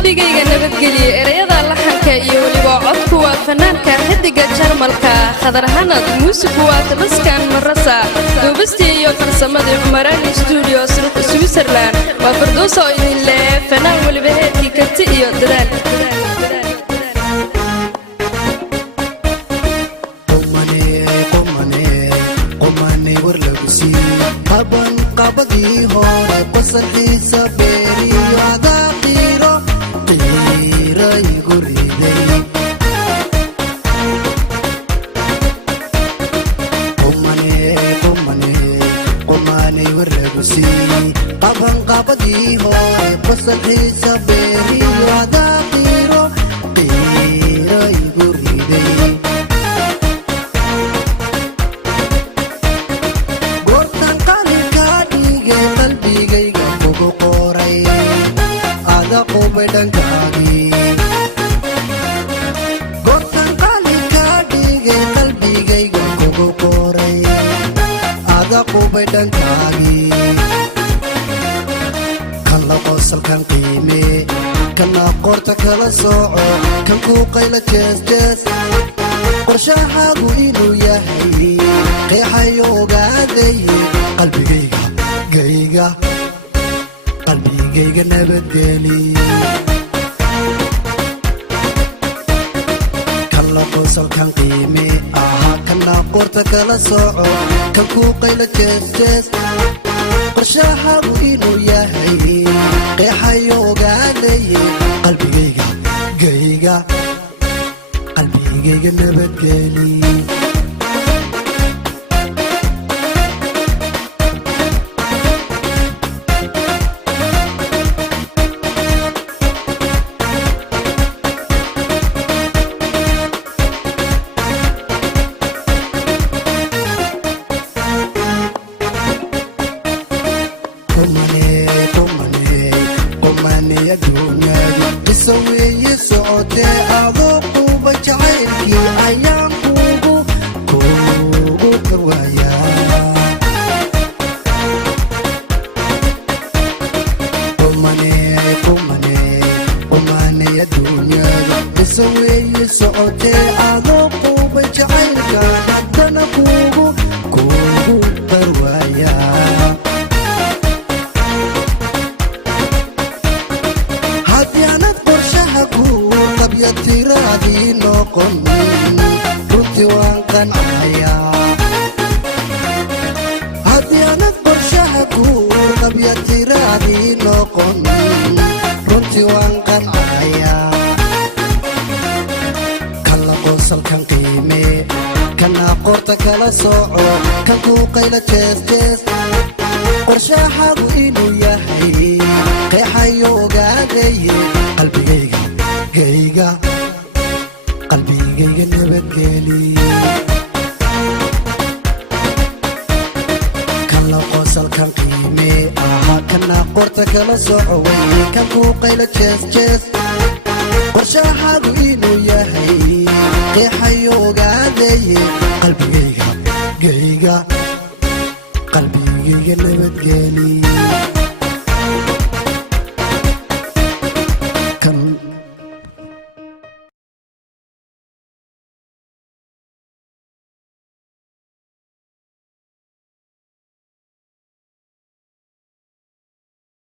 qalbigayga nabadgeliye erayada laxanka iyo waliba codku waa fanaanka xidiga jarmalka khadarhanad muusiku waa tabaskan marasa duubistii iyo farsamadii Xumarani Studio Switzerland waa Firdawso idin leh fanaan waliba heedkii karti iyo dadaal haban qabadii hore basalkiisa beeriyo adaa qiiro igu riday qumane warlagusi haban qabadii hore basalkiisa beeriyo adaa qiiro igu riday goortan qalinka dhigay qalbigayga kugu qoray ada qubay dhankaagii kan la qosalkan qiime kana qorta kala sooco kan ku qayla jees qorshahaagu inuu yahay qeexayo ogaadaye qalbigayga nabadgeli kan la qosalkan qiime aha kana qorta kala sooco kan ku qayla jees qorshahaagu inuu yahay qeexayo ogaadaye qalbigayga nabadgeli qorshahaagu inuu yahay qeexayo ogaadaye qalbigayga nabadgeli kan la qosalkan qiime aha kana qorta kala sooco way kan ku qayla jees qorshahaagu inuu yahay qeexayo ogaadaye qalbigayga nabadgeli